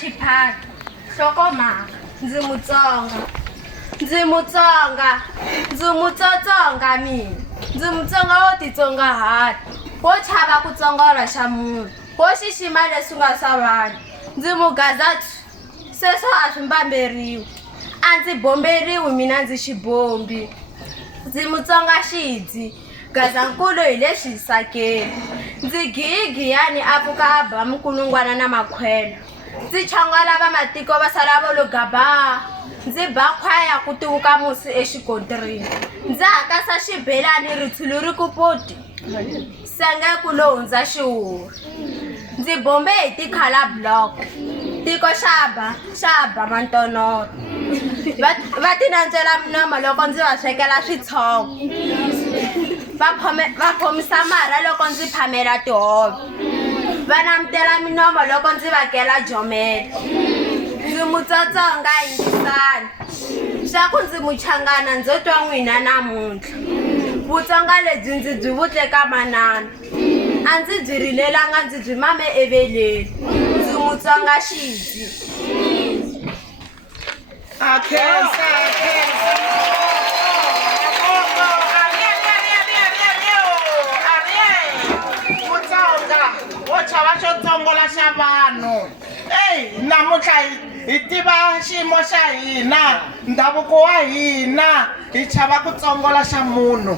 xiphato hlokomhaka ndzi Mutsonga ndzi Mutsotsonga mina ndzi Mutsonga wo titsongahata wo chava ku tsongola xa munhu wo xixima leswi nga swa vanhu ndzi Mugazathu sweswo a swi mbamberiwi a ndzi bomberiwi mina ndzi xibombi ndzi Mutsonga xidzi Gazankulu hi le Xisakeni ndzi Giyigiyani a pfuka a ba Mukulungwana na makhwela ndzi chongola va matiko va sala vo lo gaba ndzi ba khwaya ku tivuka musi exikontrini ndzi hakasa xibelani ritshulu ri ku poti senge ku lo hundza xihuhuri ndzi bombe hi ti-color block tiko xaba mantonoto va tinantswela minomo loko ndzi va swekela switshongo va khomisa marha loko ndzi phamela tihove va namutela minomo loko ndzi vakela jomela ndzi Mutsotsonga yingisani xa ku ndzi Muchangana ndzo twa n'wina namuntlha Vutsonga lebyi ndzi byi vutleka manana a ndzi byi rilelanga ndzi byi mame eveleni ndzi Mutsonga xidzi chava xo tsongola xa vanhu namuntlha hi tiva xiyimo xa hina ndhavuko wa hina hi chava ku tsongola xa munhu